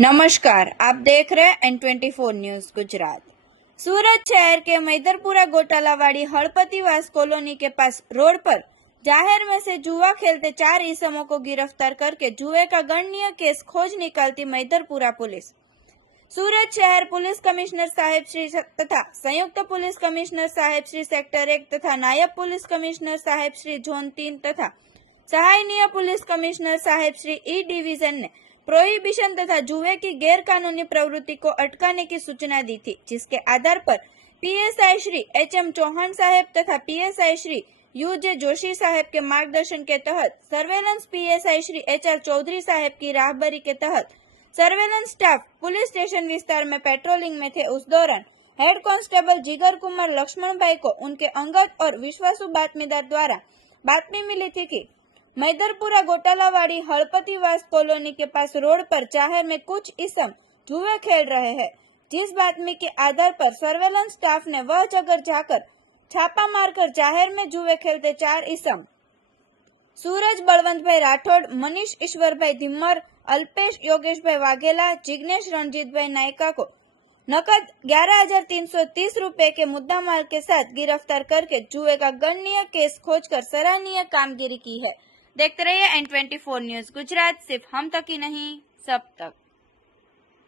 नमस्कार, आप देख रहे हैं N24 न्यूज गुजरात। सूरत शहर के मैदरपुरा घोटालावाड़ी हड़पतिवास कॉलोनी के पास रोड पर जाहिर में से जुआ खेलते 4 इसमों को गिरफ्तार करके जुए का गणनीय केस खोज निकालती मैदरपुरा पुलिस। सूरत शहर पुलिस कमिश्नर साहेब श्री तथा संयुक्त पुलिस कमिश्नर साहेब श्री सेक्टर 1 तथा नायब पुलिस कमिश्नर साहेब श्री जोन 3 तथा सहायनीय पुलिस कमिश्नर साहेब श्री ई डिवीजन ने प्रोहिबिशन तथा जुए की गैरकानूनी प्रवृत्ति को अटकाने की सूचना दी थी, जिसके आधार पर पीएसआई श्री एचएम चौहान साहेब तथा पीएसआई श्री यूजे जोशी साहेब के मार्गदर्शन के तहत surveillance PSI Shri HR Chaudhary साहेब की राहबरी के तहत सर्वेलेंस स्टाफ पुलिस स्टेशन विस्तार में पेट्रोलिंग में थे। उस दौरान हेड कांस्टेबल जिगर कुमार लक्ष्मण भाई को उनके अंगत और विश्वासु बातमीदार द्वारा बातमी मिली थी कि मैदरपुरा घोटालावाड़ी हड़पतिवास कॉलोनी के पास रोड पर जाहिर में कुछ इसम जुए खेल रहे हैं। जिस बातमी के आधार पर सर्वेलेंस स्टाफ ने वह जगह जाकर छापा मारकर जाहिर में जुए खेलते 4 इसम सूरज बलवंत भाई राठौड़, मनीष ईश्वर भाई धिम्मर, अल्पेश योगेश भाई वाघेला, जिग्नेश रणजीत भाई नायका को नकद 11,330 रुपए के मुद्दामाल के साथ गिरफ्तार करके जुए का गणनीय केस खोजकर सराहनीय कामगिरी की है। देखते रहिए N24 न्यूज गुजरात, सिर्फ हम तक ही नहीं सब तक।